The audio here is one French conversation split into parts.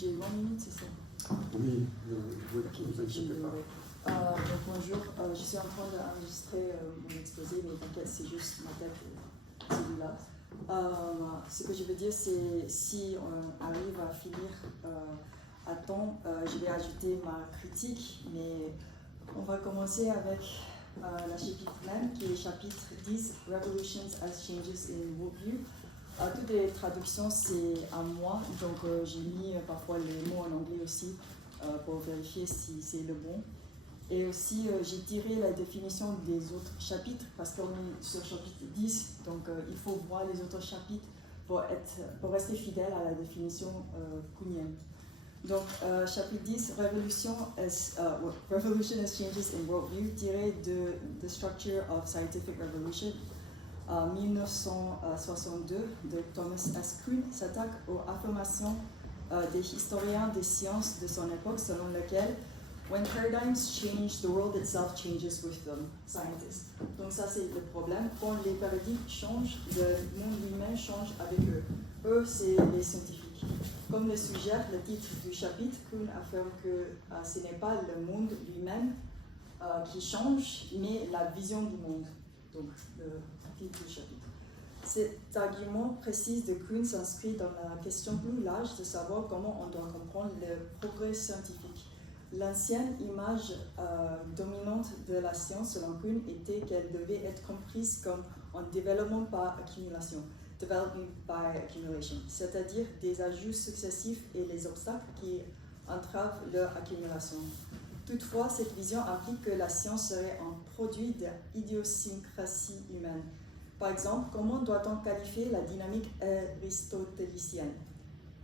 j'ai 20 minutes, c'est ça? Oui, vous inquiétez pas. Donc bonjour, je suis en train d'enregistrer mon exposé, mais t'inquiète, c'est juste ma tête, celui-là. Ce que je veux dire, c'est si on arrive à finir à temps, je vais ajouter ma critique, mais on va commencer avec la chapitre même, qui est chapitre 10, Revolutions as Changes in Worldview. Toutes les traductions, c'est à moi, donc j'ai mis parfois les mots en anglais aussi pour vérifier si c'est le bon. Et aussi, j'ai tiré la définition des autres chapitres parce qu'on est sur chapitre 10, donc il faut voir les autres chapitres pour rester fidèle à la définition kuhnienne. Donc, chapitre 10, Revolution as Changes in Worldview, tiré de The Structure of Scientific Revolution, 1962, de Thomas S. Kuhn, s'attaque aux affirmations des historiens des sciences de son époque, selon lesquelles when paradigms change, the world itself changes with them, scientists. Donc ça, c'est le problème. Quand les paradigmes changent, le monde lui-même change avec eux. Eux, c'est les scientifiques. Comme le suggère le titre du chapitre, Kuhn affirme que ce n'est pas le monde lui-même qui change, mais la vision du monde. Donc, le titre du chapitre. Cet argument précis de Kuhn s'inscrit dans la question plus large de savoir comment on doit comprendre le progrès scientifique. L'ancienne image dominante de la science, selon Kuhn, était qu'elle devait être comprise comme un développement par accumulation, development by accumulation, c'est-à-dire des ajouts successifs et les obstacles qui entravent leur accumulation. Toutefois, cette vision implique que la science serait un produit d'idiosyncrasie humaine. Par exemple, comment doit-on qualifier la dynamique aristotélicienne?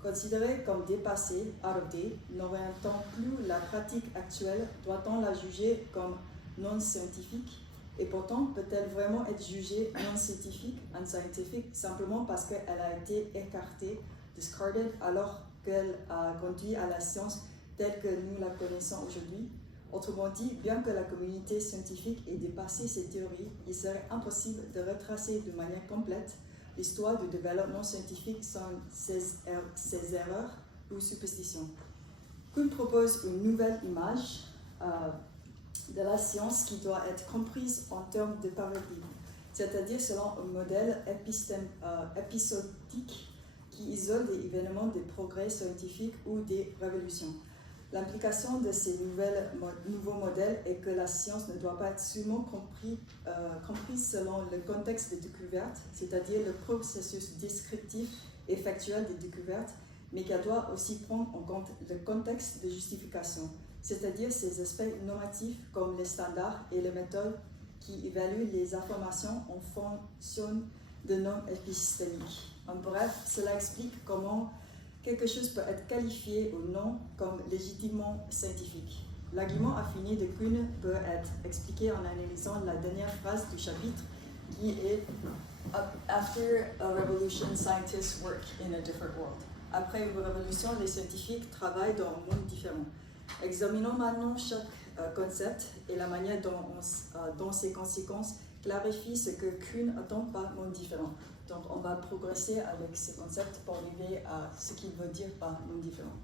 Considérée comme dépassée, out of date, n'orientant plus la pratique actuelle, doit-on la juger comme non scientifique? Et pourtant, peut-elle vraiment être jugée non scientifique, unscientific, simplement parce qu'elle a été écartée, discarded, alors qu'elle a conduit à la science telle que nous la connaissons aujourd'hui? Autrement dit, bien que la communauté scientifique ait dépassé ces théories, il serait impossible de retracer de manière complète l'histoire du développement scientifique sans ses erreurs ou superstitions. Kuhn propose une nouvelle image de la science qui doit être comprise en termes de paradigme, c'est-à-dire selon un modèle épisodique qui isole des événements des progrès scientifiques ou des révolutions. L'implication de ces nouveaux modèles est que la science ne doit pas être seulement comprise selon le contexte de découverte, c'est-à-dire le processus descriptif et factuel des découvertes, mais qu'elle doit aussi prendre en compte le contexte de justification, c'est-à-dire ces aspects normatifs comme les standards et les méthodes qui évaluent les informations en fonction de normes épistémiques. En bref, cela explique comment quelque chose peut être qualifié ou non comme légitimement scientifique. L'argument affiné de Kuhn peut être expliqué en analysant la dernière phrase du chapitre qui est After a revolution, scientists work in a different world. Après une révolution, les scientifiques travaillent dans un monde différent. Examinons maintenant chaque concept et la manière dont ces conséquences clarifient ce que Kuhn attend par monde différent. Donc, on va progresser avec ces concepts pour arriver à ce qu'il veut dire par monde différent.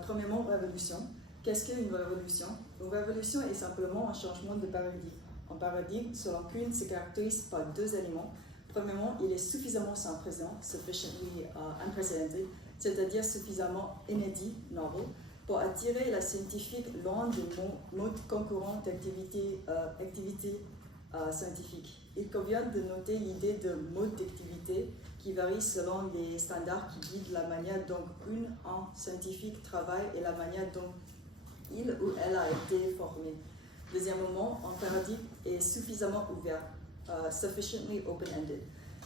Premièrement, révolution. Qu'est-ce qu'une révolution? Une révolution est simplement un changement de paradigme. Un paradigme, selon Kuhn, se caractérise par deux éléments. Premièrement, il est suffisamment sans précédent, sufficiently unprecedented, c'est-à-dire suffisamment inédit, novel, pour attirer la scientifique loin des modes concurrents d'activité scientifique. Il convient de noter l'idée de mode d'activité qui varie selon les standards qui guident la manière dont un scientifique travaille et la manière dont il ou elle a été formé. Deuxièmement, un paradigme est suffisamment ouvert, sufficiently open-ended,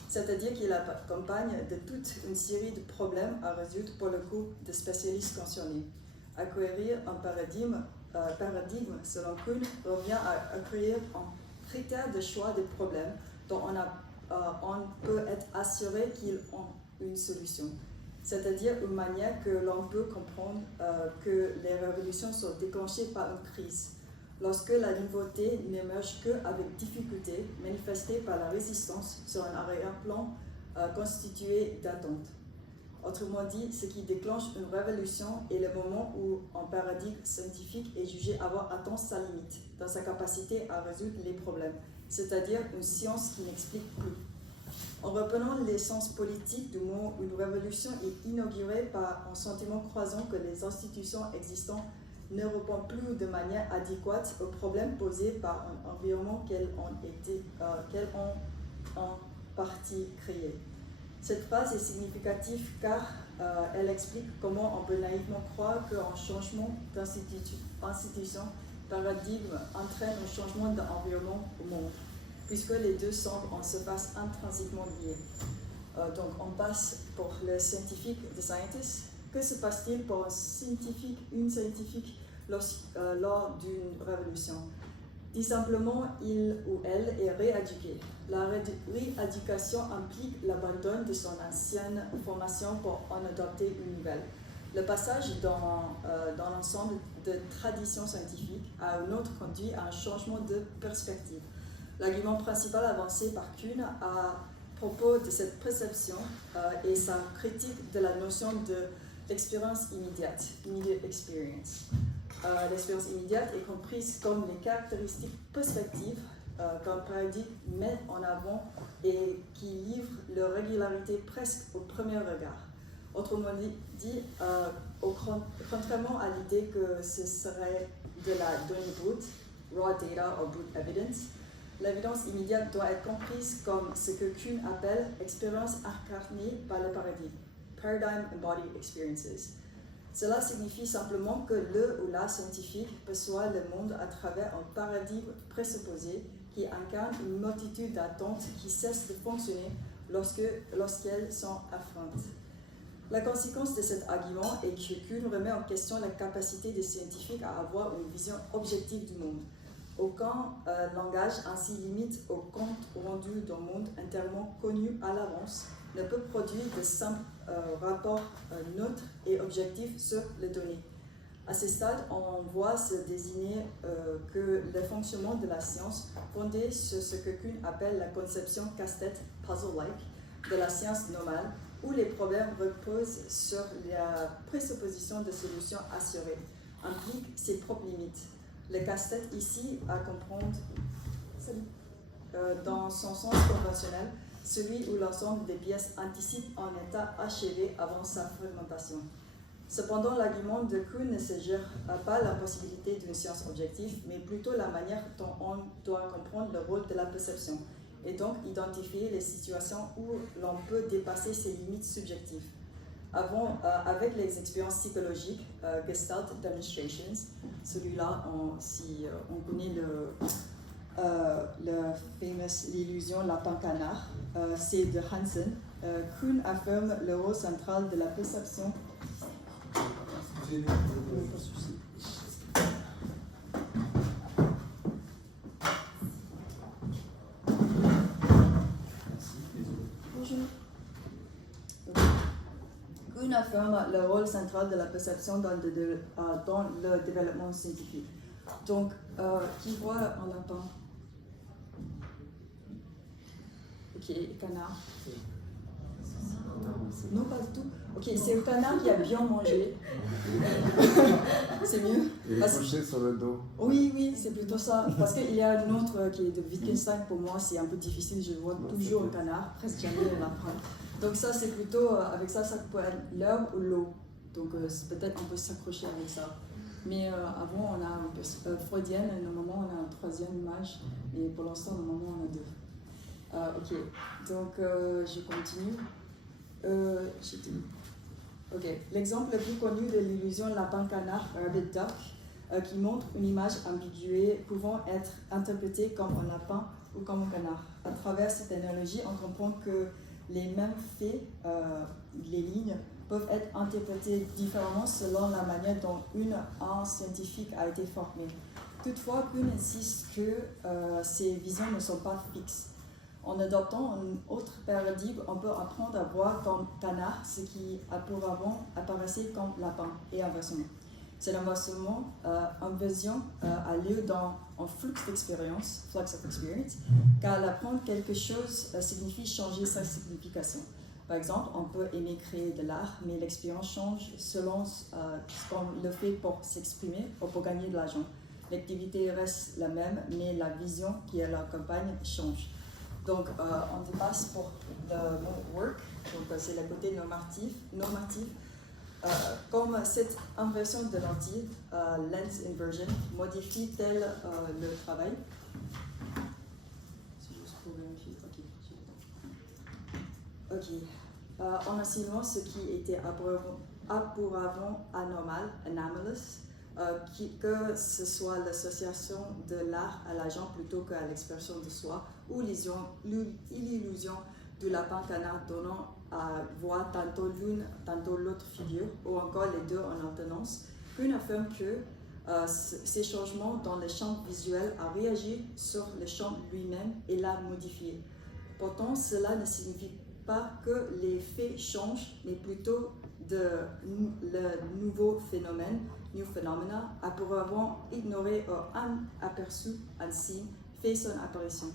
c'est-à-dire qu'il accompagne de toute une série de problèmes à résoudre pour le groupe de spécialistes concernés. Acquérir un paradigme selon Kuhn, revient à acquérir un critère de choix des problèmes dont on peut être assuré qu'ils ont une solution. C'est-à-dire une manière que l'on peut comprendre que les révolutions sont déclenchées par une crise. Lorsque la nouveauté n'émerge qu'avec difficulté, manifestée par la résistance sur un arrière-plan constitué d'attente. Autrement dit, ce qui déclenche une révolution est le moment où un paradigme scientifique est jugé avoir atteint sa limite dans sa capacité à résoudre les problèmes, c'est-à-dire une science qui n'explique plus. En reprenant l'essence politique du mot, une révolution est inaugurée par un sentiment croissant que les institutions existantes ne répondent plus de manière adéquate aux problèmes posés par un environnement qu'elles ont en partie créé. Cette phrase est significative car elle explique comment on peut naïvement croire qu'un changement d'institution, paradigme, entraîne un changement d'environnement au monde, puisque les deux semblent en surface intrinsèquement liés. Donc on passe pour le scientifique, the scientist. Que se passe-t-il pour un scientifique, une scientifique lors d'une révolution? Dit simplement, il ou elle est rééduqué. La rééducation implique l'abandon de son ancienne formation pour en adopter une nouvelle. Le passage dans l'ensemble de traditions scientifiques à un autre conduit à un changement de perspective. L'argument principal avancé par Kuhn à propos de cette perception est sa critique de la notion de l'expérience immédiate, immediate experience. L'expérience immédiate est comprise comme les caractéristiques perspectives qu'un paradigme met en avant et qui livre leur régularité presque au premier regard. Autrement dit, contrairement à l'idée que ce serait de la donnée brute, raw data or brute evidence, l'évidence immédiate doit être comprise comme ce que Kuhn appelle expérience incarnée par le paradigme, paradigm embodied experiences. Cela signifie simplement que le ou la scientifique perçoit le monde à travers un paradigme présupposé qui incarne une multitude d'attentes qui cessent de fonctionner lorsqu'elles sont affreintes. La conséquence de cet argument est que Kuhn remet en question la capacité des scientifiques à avoir une vision objective du monde. Aucun langage ainsi limite au compte rendu d'un monde entièrement connu à l'avance ne peut produire de simples rapports neutres et objectifs sur les données. À ce stade, on voit se désigner que le fonctionnement de la science fondé sur ce que Kuhn appelle la conception casse-tête puzzle-like de la science normale, où les problèmes reposent sur la présupposition de solutions assurées, implique ses propres limites. Le casse-tête ici à comprendre dans son sens conventionnel, celui où l'ensemble des pièces anticipe un état achevé avant sa fragmentation. Cependant, l'argument de Kuhn ne suggère pas la possibilité d'une science objective, mais plutôt la manière dont on doit comprendre le rôle de la perception, et donc identifier les situations où l'on peut dépasser ses limites subjectives. Avec les expériences psychologiques, Gestalt Demonstrations, celui-là, si on connaît l'illusion lapin-canard, c'est de Hansen. Kuhn affirme le rôle central de la perception. Kuhn affirme le rôle central de la perception dans le développement scientifique. Donc, qui voit un lapin? Ok, canard. Non, pas du tout. Ok, c'est le canard qui a bien mangé. C'est mieux. Il est couché sur le dos. Oui, c'est plutôt ça. Parce qu'il y a une autre qui est de Wittgenstein, pour moi, c'est un peu difficile. Je vois toujours un canard, presque jamais un lapin. Donc ça, c'est plutôt, avec ça peut être l'herbe ou l'eau. Donc peut-être on peut s'accrocher avec ça. Mais avant, on a un peu freudienne, normalement on a une troisième image, et pour l'instant, normalement on a deux. Ok, donc je continue. Ok, l'exemple le plus connu de l'illusion lapin-canard, Rabbit Duck, qui montre une image ambiguë pouvant être interprétée comme un lapin ou comme un canard. À travers cette analogie, on comprend que les mêmes faits, les lignes, peuvent être interprétées différemment selon la manière dont un scientifique a été formé. Toutefois, Kuhn insiste que ces visions ne sont pas fixes. En adoptant un autre paradigme, on peut apprendre à voir comme canard ce qui auparavant apparaissait comme lapin, et inversement. Cette inversion a lieu dans un flux d'expérience, flux of experience, car apprendre quelque chose signifie changer sa signification. Par exemple, on peut aimer créer de l'art, mais l'expérience change selon ce qu'on le fait pour s'exprimer ou pour gagner de l'argent. L'activité reste la même, mais la vision qui l'accompagne change. Donc, on dépasse pour le mot work, donc c'est le côté normatif. Comme cette inversion de lentille, lens inversion, modifie-t-elle le travail? C'est juste pour vérifier. Ok. En assignant ce qui était auparavant anormal, anomalous, que ce soit l'association de l'art à l'agent plutôt qu'à l'expression de soi, ou l'illusion du lapin canard donnant à voir tantôt l'une, tantôt l'autre figure, ou encore les deux en alternance, Kuhn affirme que ces changements dans le champ visuel a réagi sur le champ lui-même et l'a modifié. Pourtant, cela ne signifie pas que les faits changent, mais plutôt le nouveau phénomène, new phenomena, auparavant ignoré ou inaperçu un signe, fait son apparition.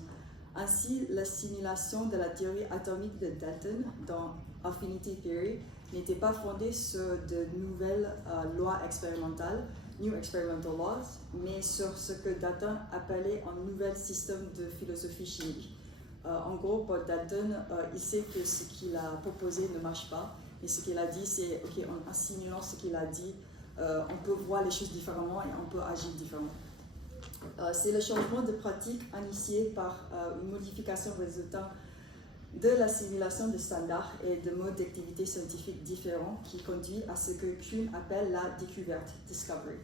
Ainsi, l'assimilation de la théorie atomique de Dalton dans Affinity Theory n'était pas fondée sur de nouvelles lois expérimentales, New Experimental Laws, mais sur ce que Dalton appelait un nouvel système de philosophie chimique. En gros, pour Dalton, il sait que ce qu'il a proposé ne marche pas, et ce qu'il a dit, c'est, ok, en assimilant ce qu'il a dit, on peut voir les choses différemment et on peut agir différemment. C'est le changement de pratique initié par une modification résultant de l'assimilation de standards et de modes d'activité scientifiques différents qui conduit à ce que Kuhn appelle la découverte, discovery.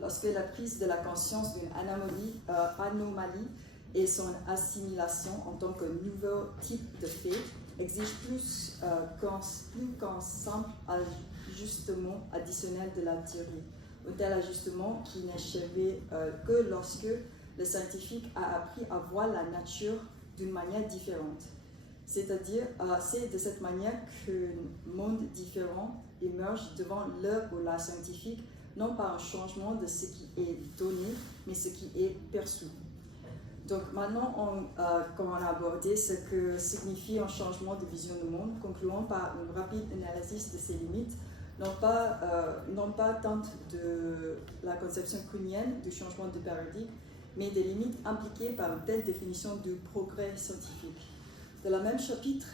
Lorsque la prise de la conscience d'une anomalie et son assimilation en tant que nouveau type de fait exige plus qu'un simple ajustement additionnel de la théorie. Un tel ajustement qui n'achevait que lorsque le scientifique a appris à voir la nature d'une manière différente. C'est-à-dire, c'est de cette manière qu'un monde différent émerge devant le ou la scientifique, non pas un changement de ce qui est donné, mais ce qui est perçu. Donc maintenant, comme on a abordé ce que signifie un changement de vision du monde, concluons par une rapide analyse de ses limites, non pas tant de la conception kuhnienne du changement de paradigme, mais des limites impliquées par une telle définition du progrès scientifique. Dans le même chapitre,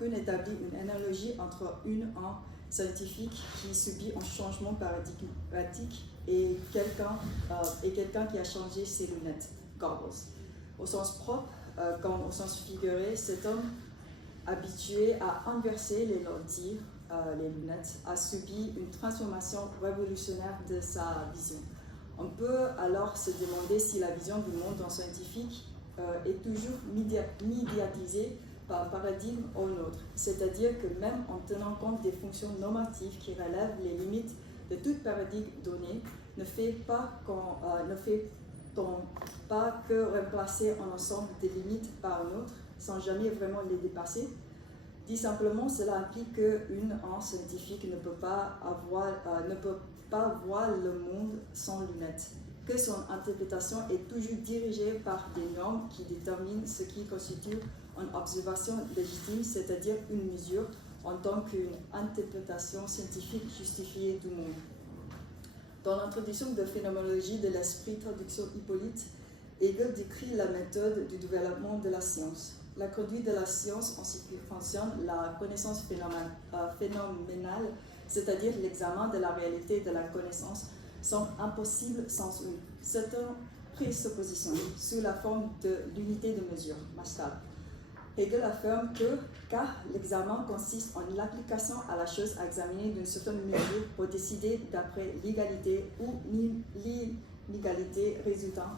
Kuhn établit une analogie entre un scientifique qui subit un changement paradigmatique et quelqu'un qui a changé ses lunettes, goggles. Au sens propre, comme au sens figuré, cet homme habitué à inverser les lentilles, les lunettes, a subi une transformation révolutionnaire de sa vision. On peut alors se demander si la vision du monde en scientifique est toujours médiatisée par un paradigme ou un autre. C'est-à-dire que même en tenant compte des fonctions normatives qui relèvent les limites de tout paradigme donné, ne fait-on pas que remplacer un ensemble de limites par un autre sans jamais vraiment les dépasser? Dit simplement, cela implique qu'un scientifique ne peut pas voir le monde sans lunettes, que son interprétation est toujours dirigée par des normes qui déterminent ce qui constitue une observation légitime, c'est-à-dire une mesure en tant qu'une interprétation scientifique justifiée du monde. Dans l'introduction de Phénoménologie de l'esprit, traduction Hippolyte, Hegel décrit la méthode du développement de la science. La conduite de la science en ce qui concerne la connaissance phénoménale, c'est-à-dire l'examen de la réalité de la connaissance, semble impossible sans une certaine présupposition sous la forme de l'unité de mesure, Maßstab. Hegel affirme que, car l'examen consiste en l'application à la chose à examiner d'une certaine mesure pour décider d'après l'égalité ou l'inégalité résultant,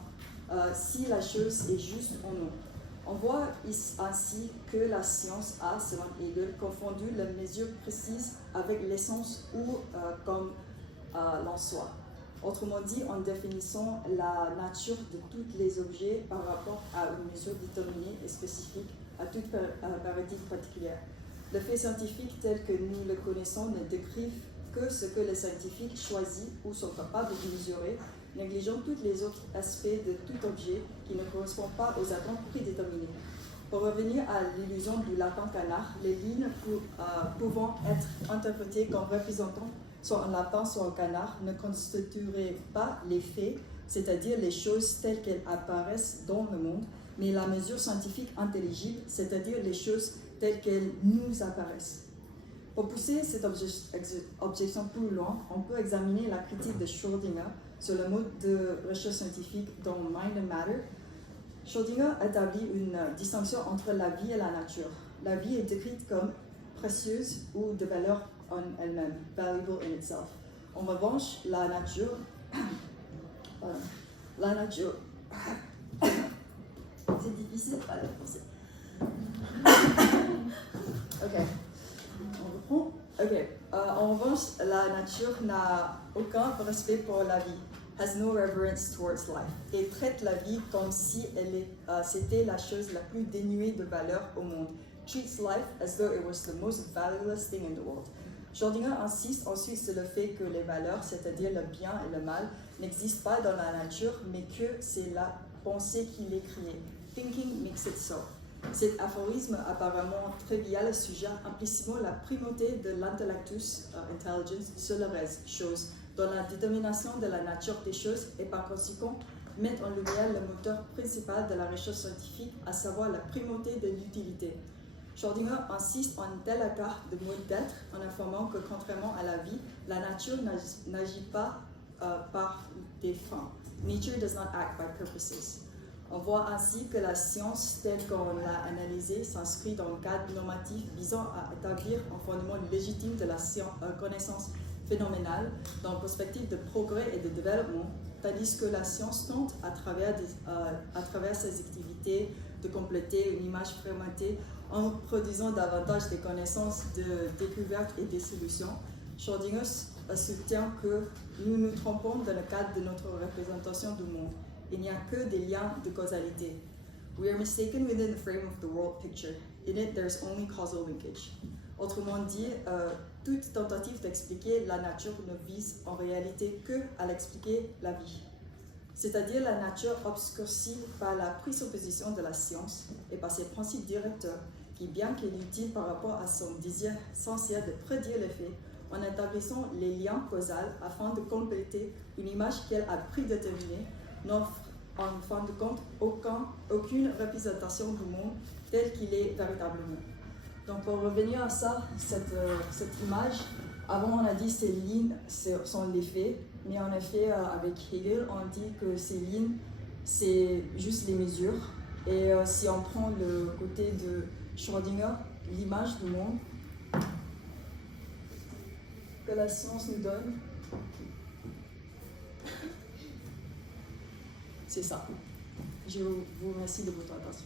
si la chose est juste ou non. On voit ainsi que la science a, selon Hegel, confondu la mesure précise avec l'essence ou comme l'en soit. Autrement dit, en définissant la nature de tous les objets par rapport à une mesure déterminée et spécifique à tout paradigme particulier. Le fait scientifique tel que nous le connaissons ne décrivent que ce que les scientifiques choisissent ou sont capables de mesurer, négligeant tous les autres aspects de tout objet qui ne correspondent pas aux attentes prédéterminées. Pour revenir à l'illusion du lapin canard, les lignes pouvant être interprétées comme représentant soit un lapin, soit un canard, ne constitueraient pas les faits, c'est-à-dire les choses telles qu'elles apparaissent dans le monde, mais la mesure scientifique intelligible, c'est-à-dire les choses telles qu'elles nous apparaissent. Pour pousser cette objection plus loin, on peut examiner la critique de Schrödinger sur le mode de recherche scientifique dans Mind and Matter. Schrödinger établit une distinction entre la vie et la nature. La vie est décrite comme précieuse ou de valeur en elle-même, valuable in itself. En revanche, la nature, c'est difficile à le penser. Ok, on reprend. Ok, en revanche, la nature n'a aucun respect pour la vie, has no reverence towards life, et traite la vie comme si c'était la chose la plus dénuée de valeur au monde. Treats life as though it was the most valueless thing in the world. Schrödinger insiste ensuite sur le fait que les valeurs, c'est-à-dire le bien et le mal, n'existent pas dans la nature, mais que c'est la pensée qui les crée. Thinking makes it so. Cet aphorisme apparemment trivial au sujet implicitement la primauté de l'intellectus intelligence sur le reste, chose, dans la détermination de la nature des choses et par conséquent met en lumière le moteur principal de la recherche scientifique, à savoir la primauté de l'utilité. Schrödinger insiste en tel écart de mode d'être en informant que contrairement à la vie, la nature n'agit pas par des fins. Nature does not act by purposes. On voit ainsi que la science telle qu'on l'a analysée s'inscrit dans le cadre normatif visant à établir un fondement légitime de la connaissance phénoménale dans une perspective de progrès et de développement, tandis que la science tente, à travers ses activités, de compléter une image fragmentée en produisant davantage des connaissances de découverte et des solutions. Schrödinger soutient que nous nous trompons dans le cadre de notre représentation du monde. Il n'y a que des liens de causalité. We are mistaken within the frame of the world picture. In it, there is only causal linkage. Autrement dit, toute tentative d'expliquer la nature ne vise en réalité que à l'expliquer la vie. C'est-à-dire la nature obscurcie par la présupposition de la science et par ses principes directeurs, qui, bien qu'il est utile par rapport à son désir sincère de prédire les faits, en établissant les liens causaux afin de compléter une image qu'elle a prédéterminée, n'offre en fin de compte aucune représentation du monde tel qu'il est véritablement. Donc pour revenir à ça, cette image, avant on a dit ces lignes sont les faits, mais en effet avec Hegel on dit que ces lignes c'est juste les mesures. Et si on prend le côté de Schrödinger, l'image du monde que la science nous donne, c'est ça. Je vous remercie de votre attention.